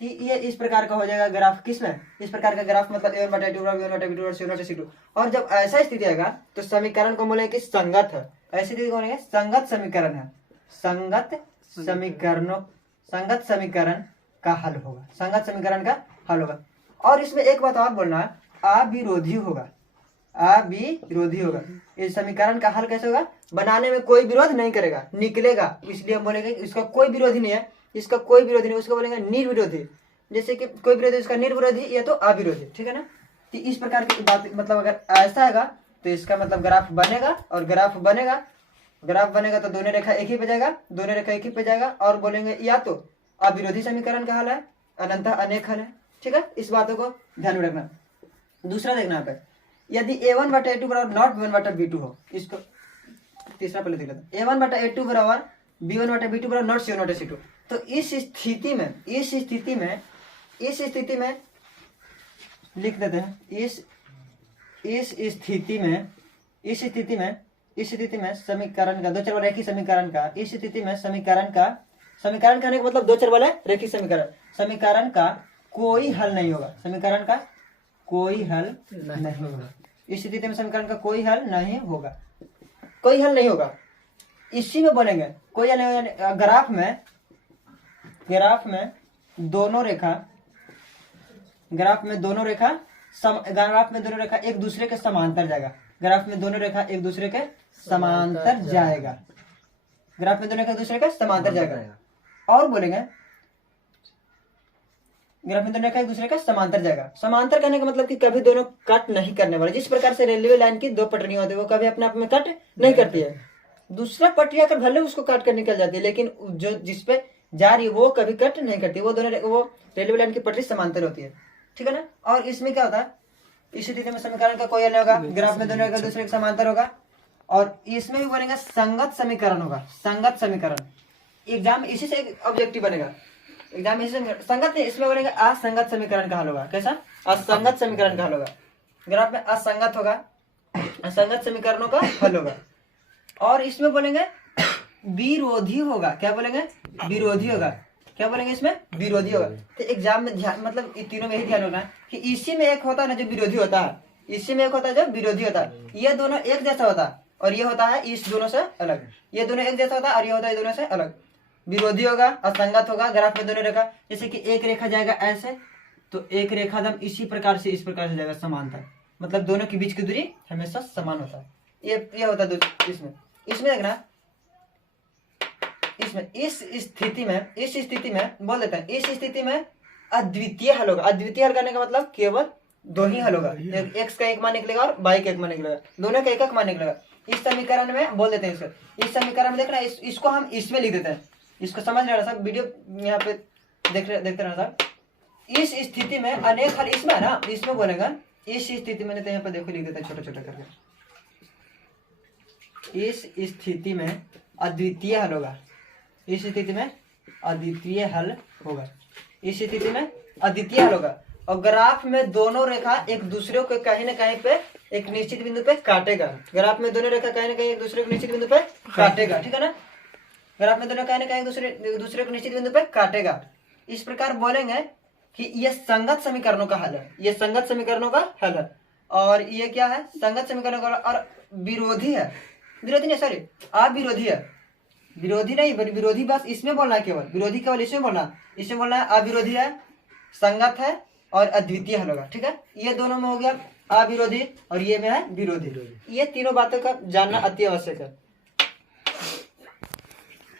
ये इस प्रकार का हो जाएगा ग्राफ। किसमें? इस प्रकार का ग्राफ मतलब a1/2 b1/b2 और c1/c2। और जब ऐसा स्थिति आएगा तो समीकरण को बोलेंगे कि संगत है। ऐसी स्थिति को बोलेंगे संगत समीकरण है। संगत समीकरण का हल होगा। संगत समीकरण का हल होगा। और इसमें एक बात और बोलना है, अविरोधी होगा। अविरोधी होगा। इस समीकरण का हल कैसे होगा? बनाने में कोई विरोध नहीं करेगा, निकलेगा। इसलिए हम बोलेंगे इसका कोई विरोधी नहीं है, इसका कोई विरोधी नहीं, उसको बोलेंगे निर्विरोधी। जैसे कि कोई विरोधी, इसका निर्विरोधी, ये तो अविरोधी। ठीक है ना? तो इस प्रकार की बात, मतलब अगर ऐसा आएगा तो इसका मतलब ग्राफ बनेगा। और ग्राफ बनेगा तो दोनों रेखा एक ही पे जाएगा, दोनों रेखा एक ही पे जाएगा। और बोलेंगे या तो अविरोधी समीकरण का हल है, अनंतः अनेक हल है। ठीक है, इस बातों को ध्यान में रखना। दूसरा देखना यहाँ पे, यदि a1/a2 बराबर नॉट b1/b2 हो, इसको तीसरा पहले देख लेते हैं। a1/a2 बराबर b1/b2 बराबर नॉट c1/c2। तो इस स्थिति में लिख देते हैं, इस स्थिति में समीकरण का, दो चर वाले रेखीय समीकरण का, इस स्थिति में समीकरण कहने का मतलब दो चर वाले रेखीय समीकरण का कोई हल नहीं होगा। समीकरण का कोई हल नहीं होगा। इस स्थिति में समीकरण का कोई हल नहीं होगा। कोई हल नहीं होगा, इसी में बोलेंगे कोई हल नहीं होगा। ग्राफ में दोनों रेखा एक दूसरे के समांतर जाएगा। ग्राफ में दोनों रेखा एक दूसरे के समांतर जाएगा। ग्राफ में दोनों रेखा एक दूसरे के समांतर जाएगा। और बोलेंगे ग्राफ में दोनों रेखा एक दूसरे का समांतर जाएगा। समांतर करने का मतलब कि कभी दोनों कट नहीं करने वाले। जिस प्रकार से रेलवे लाइन की दो पटरियां होती है, वो कभी अपने आप में कट नहीं करती है। दूसरा पटरिया कर भले उसको काट कर निकल जाती है, लेकिन जो जिसपे जा रही है वो कभी कट नहीं करती। वो रेलवे लाइन की पटरी समांतर होती है। ठीक है ना? और इसमें क्या होता है, इस स्थिति में समीकरण का कोई हल नहीं होगा। ग्राफ में दोनों एक दूसरे के समांतर होगा। और इसमें भी बनेगा संगत समीकरण होगा। संगत समीकरण एग्जाम इसी से एक ऑब्जेक्टिव बनेगा। एग्जाम इसी से संगत नहीं, इसमें बनेगा असंगत समीकरण का हल होगा। कैसा? असंगत समीकरण का हल होगा। ग्राफ में असंगत होगा, असंगत समीकरणों का हल होगा। और इसमें बोलेंगे विरोधी होगा। क्या बोलेंगे? विरोधी होगा। क्या बोलेंगे? इसमें विरोधी होगा। तो एग्जाम में ध्यान, मतलब इन तीनों में ही ध्यान होना कि इसी में एक होता है ना जो विरोधी होता है, इसी में एक होता है जो विरोधी होता है। ये दोनों एक जैसा होता है और ये होता है इस दोनों से अलग। ये दोनों एक जैसा होता है और ये होता है दोनों से अलग। विरोधी होगा, असंगत होगा। ग्राफ में दोनों रेखा, जैसे कि एक रेखा जाएगा ऐसे, तो एक रेखा दम इसी प्रकार से इस प्रकार से जाएगा समांतर, मतलब दोनों के बीच की दूरी हमेशा समान होता है। ये होता है इसमें देखना, इसमें इस स्थिति में बोल देते हैं, इस स्थिति में अद्वितीय हल होगा। अद्वितीय हल करने का मतलब केवल दो ही हल होगा। एक्स का एक मान निकलेगा और वाई का एक मान निकलेगा, दोनों का एक मान निकलेगा। इस समीकरण में बोल देते हैं इसको, इस समीकरण में देखना, इसको हम इसमें लिख देते हैं। इसको समझ रहे साहब, वीडियो यहाँ पे देखते रहना साहब। इस स्थिति में अनेक हल, इसमें है ना, इसमें बोलेगा इस स्थिति में, तो यहाँ पे देखो लिख देते हैं छोटा छोटा करके। इस स्थिति में अद्वितीय हल होगा। इस स्थिति में अद्वितीय हल होगा। इस स्थिति में अद्वितीय हल होगा। और ग्राफ में दोनों रेखा एक दूसरे को कहीं ना कहीं पे एक निश्चित बिंदु पे काटेगा। ग्राफ में दोनों रेखा कहीं ना कहीं एक दूसरे को निश्चित बिंदु पे काटेगा। ठीक है ना? ग्राफ में दोनों कहीं ना कहीं दूसरे को निश्चित बिंदु पे काटेगा। इस प्रकार बोलेंगे कि ये संगत समीकरणों का हल है। ये संगत समीकरणों का हल है। और ये क्या है? संगत समीकरणों का। और विरोधी है, विरोधी नहीं, सॉरी, अविरोधी है। विरोधी नहीं, विरोधी बस इसमें बोलना है, केवल विरोधी केवल इसमें बोलना। इसमें बोलना है अविरोधी है, संगत है और अद्वितीय हल होगा। ठीक है? ये दोनों में हो गया अविरोधी और ये में है विरोधी। ये तीनों बातों का जानना अति आवश्यक है।